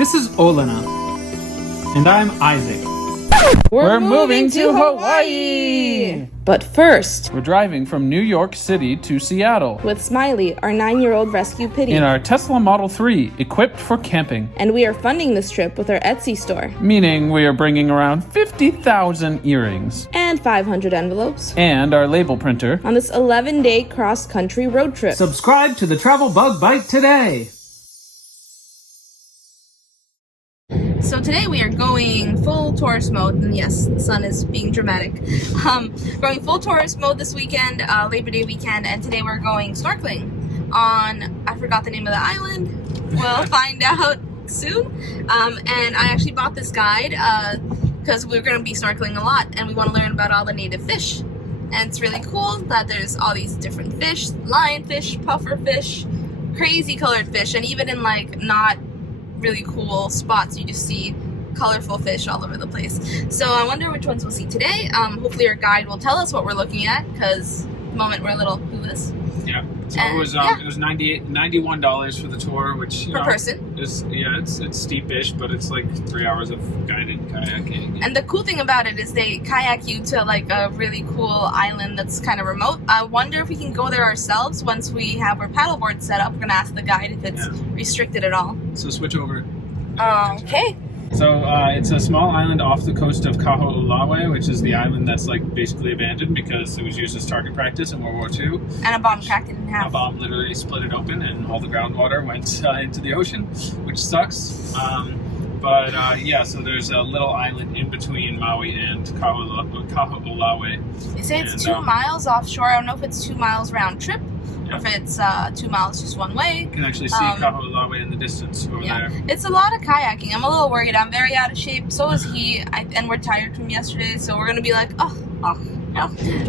This is Olena. And I'm Isaac. We're moving to Hawaii! But first, We're driving from New York City to Seattle with Smiley, our 9-year-old rescue pitty. in our Tesla Model 3, equipped for camping. And we are funding this trip with our Etsy store. Meaning we are bringing around 50,000 earrings. And 500 envelopes. And our label printer. On this 11-day cross-country road trip. Subscribe to the Travel Bug Bite today! So today we are going full tourist mode, and yes, the sun is being dramatic. Going full tourist mode this weekend, Labor Day weekend, and today we're going snorkeling on, I forgot the name of the island. We'll find out soon. And I actually bought this guide because we're going to be snorkeling a lot, and we want to learn about all the native fish. And it's really cool that there's all these different fish, lionfish, pufferfish, crazy colored fish, and even in like not really cool spots you just see colorful fish all over the place. So I wonder which ones we'll see today. Hopefully our guide will tell us what we're looking at, because at the moment we're a little clueless. Yeah. So And, it was $91 for the tour, which Per person. is it's steepish, but it's like 3 hours of guided kayaking. And the cool thing about it is they kayak you to like a really cool island that's kind of remote. I wonder if we can go there ourselves once we have our paddleboard set up. We're gonna ask the guide if it's restricted at all. So switch over. Okay. So it's a small island off the coast of Kaho'olawe, which is the island that's like basically abandoned because it was used as target practice in World War II. And a bomb cracked it in half. A bomb literally split it open, and all the groundwater went into the ocean, which sucks. Yeah, so there's a little island in between Maui and Kaho'olawe. They say it's 2 miles offshore. I don't know if it's 2 miles round trip or if it's 2 miles just one way. You can actually see Kaho'olawe in the distance over there. It's a lot of kayaking. I'm a little worried. I'm very out of shape. So is he. And we're tired from yesterday, so we're gonna be like,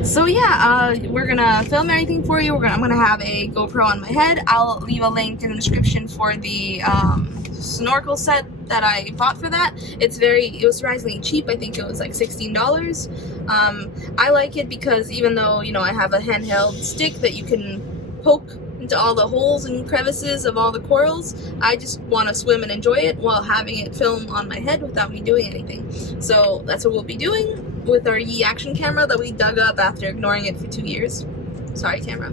So yeah, we're gonna film everything for you. I'm gonna have a GoPro on my head. I'll leave a link in the description for the snorkel set that I bought for that. It was surprisingly cheap. I think it was like $16. I like it because even though, you know, I have a handheld stick that you can poke into all the holes and crevices of all the corals, I just want to swim and enjoy it while having it film on my head without me doing anything. So that's what we'll be doing with our Yi action camera that we dug up after ignoring it for 2 years. Sorry, camera.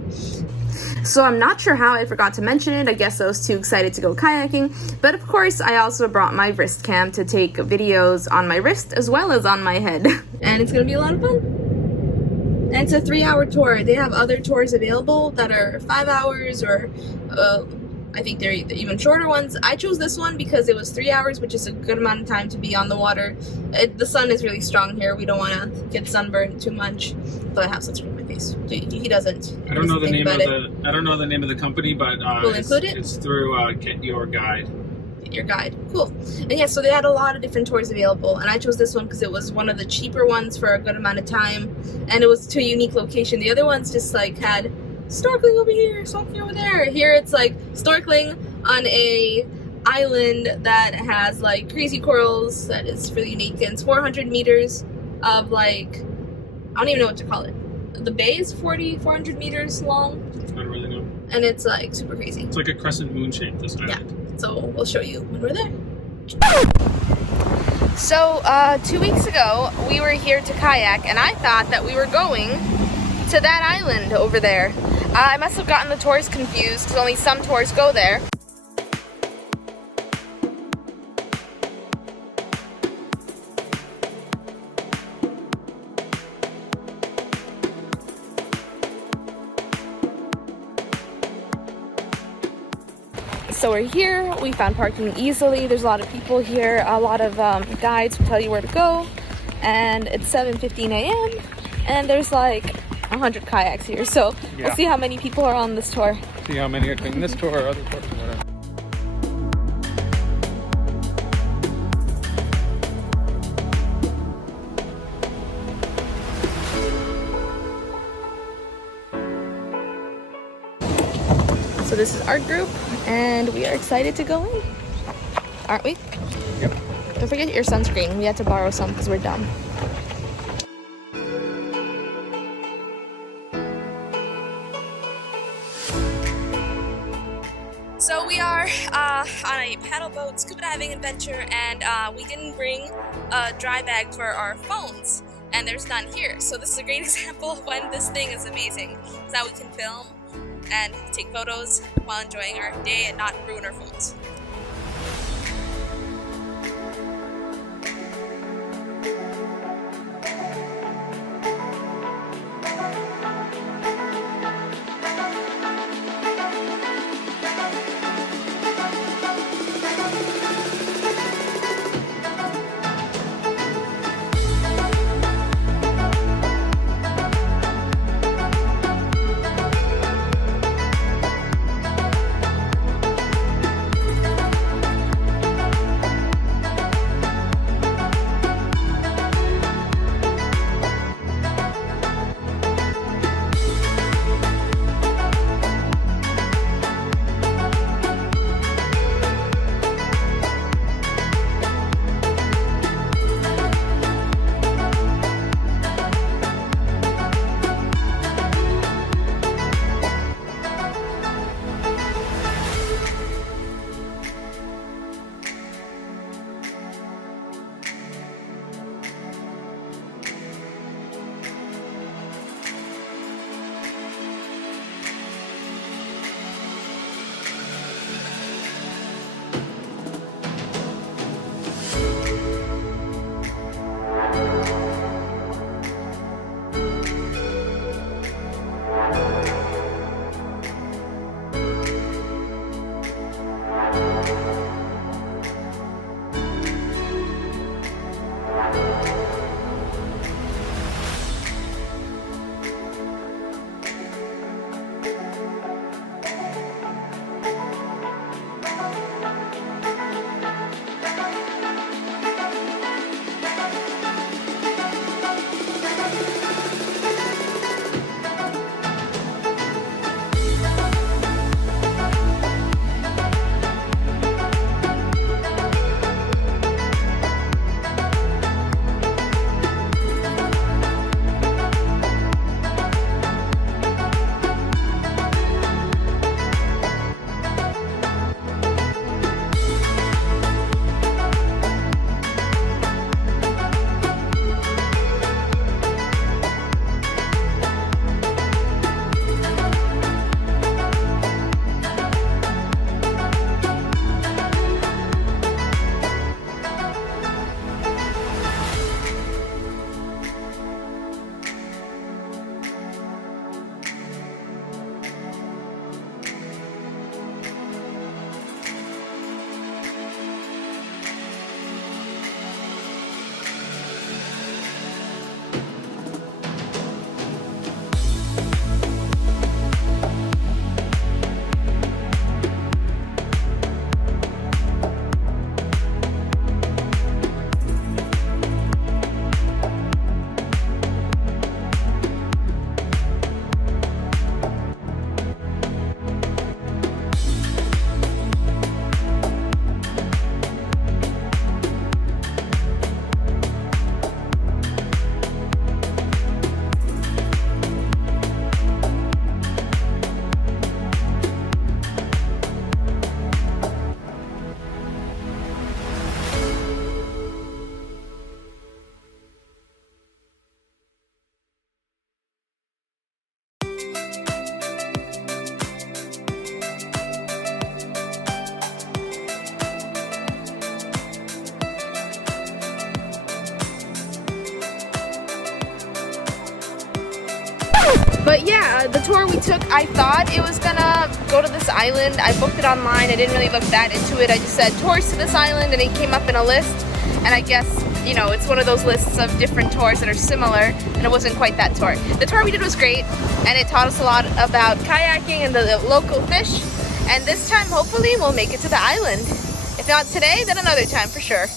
So I'm not sure how I forgot to mention it. I guess I was too excited to go kayaking. But of course, I also brought my wrist cam to take videos on my wrist as well as on my head. And it's going to be a lot of fun. And it's a 3-hour tour. They have other tours available that are 5 hours or I think they're even shorter ones. I chose this one because it was 3 hours, which is a good amount of time to be on the water. The sun is really strong here. We don't want to get sunburned too much. But I have sunscreen on my face. He doesn't. I don't know the name of the company, but we'll include it. It's through Get Your Guide. Your guide. Cool. And yeah, so they had a lot of different tours available, and I chose this one because it was one of the cheaper ones for a good amount of time, and it was to a unique location. The other ones just like had snorkeling over here, snorkeling over there. Here it's like snorkeling on a island that has like crazy corals that is really unique, and it's 400 meters of like, I don't even know what to call it. The bay is 400 meters long. I don't really know. And it's like super crazy. It's like a crescent moon shape, this island. Yeah. So we'll show you when we're there. So 2 weeks ago, we were here to kayak, and I thought that we were going to that island over there. I must have gotten the tours confused because only some tours go there. So we're here, we found parking easily, there's a lot of people here, a lot of guides will tell you where to go, and it's 7:15 a.m. and there's like 100 kayaks here, so we'll see how many people are on this tour. See how many are taking this tour or other tours or whatever. So this is our group, and we are excited to go in, aren't we? Yep. Don't forget your sunscreen. We had to borrow some because we're dumb. So we are on a paddle boat scuba diving adventure, and we didn't bring a dry bag for our phones, and there's none here. So this is a great example of when this thing is amazing. So now we can film and take photos while enjoying our day and not ruin our phones. But yeah, the tour we took, I thought it was gonna go to this island. I booked it online. I didn't really look that into it. I just said tours to this island and it came up in a list. And I guess, you know, it's one of those lists of different tours that are similar, and it wasn't quite that tour. The tour we did was great, and it taught us a lot about kayaking and the local fish. And this time, hopefully, we'll make it to the island. If not today, then another time for sure.